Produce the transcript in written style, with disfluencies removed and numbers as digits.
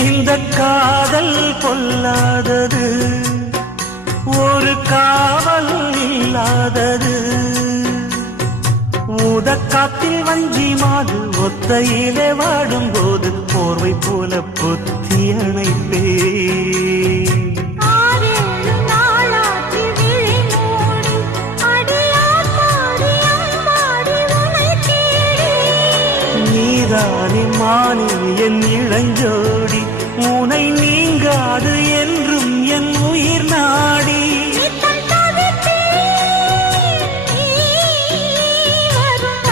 இந்த காதல் பொல்லாதது, ஒரு காவல் இல்லாதது. ஊதக்காத்தில் வஞ்சி மாது ஒத்தையிலே வாடும் போது போர்வை போல பொத்தி அணைப்பே. நீதானே மானே என் இளஞ்சோடி, உனை நீங்காது என்